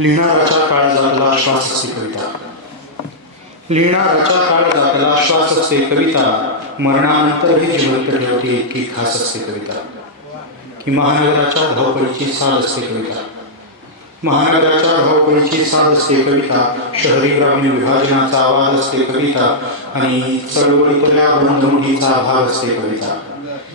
लिहिणाराच्या काळ जातला श्वास असते कविता. लिहिणाराच्या काळ जातला श्वास असते कविता. मरणानंतरही जिवंत ठेवते इतकी खास असते कविता. की महानगराच्या धावपळीची साथ असते कविता. महानगराच्या धावपळीची साथ असते कविता. शहरी ग्रामीण विभाजनाचा आवाज असते कविता. आणि चळवळीतल्या बंधमुठीचा भाग असते कविता.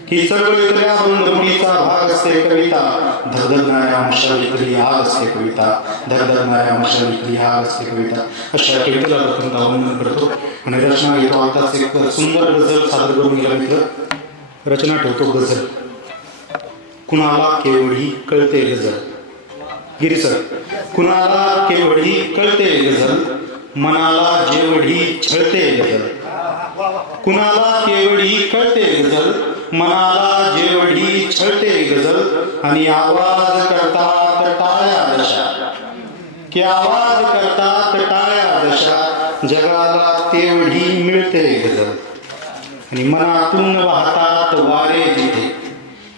की चळवळीतल्या बंधमुठीचा भाग असते कविता. धगधगणाऱ्या मशालीतली आग असते कविता. धगधगणाऱ्या मशालीतली आग असते कविता. अशा कवितेला प्रथम आवाहन करतो आणि रचना घेतो. आताच एक सुंदर गझल सादर करून गेला मित्र. रचना ठेवतो गझल. कुणाला केवढी कळते गझल. गिरी सर. कुणाला केवढी कळते गझल. मनाला जेवढी छळते गझल. कुणाला केवढी कळते गझल. मनाला जेवढी छळते गझल. आणि आवाज करतात टाळ्या दशा. की आवाज करतात टाळ्या दशा. जगाला तेवढी मिळते गझल. आणि मनातून वाहतात वारे जिथे.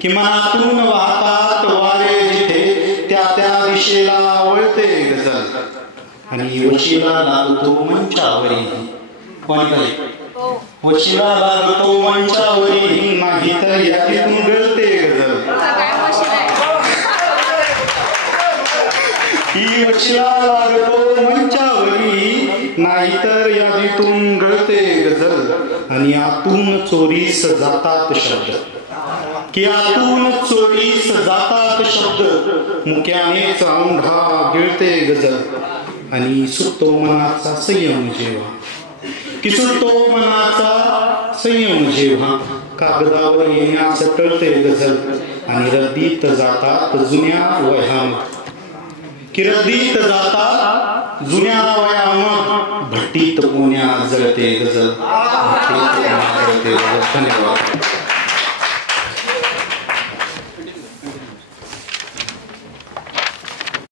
की मनातून वाहतात वारे जिथे त्या त्या दिशेला वळते गझल. आणि वशिला लागतो मंचावरीही. वशिला लागतो मंचावरीही नाही तर यातून गळते गझल. ही वशिला लागतो मंचावरी नाहीतर यादीतून गळते गझल. आणि आतून चोरीस जातात शब्द. की आतून चोरीस जातात शब्द. मुक्याने चांढा गिळते गझल. आणि सुटतो मनाचा संयम जेव्हा. की सुटतो मनाचा संयम जेव्हा कागदावर येण्यास टळते गझल. आणि रद्दीत जातात जुन्या वह्याम. की रद्दीत जातात जुन्या वह्याम. भट्टीत पुण्या जळते गझल. धन्यवाद.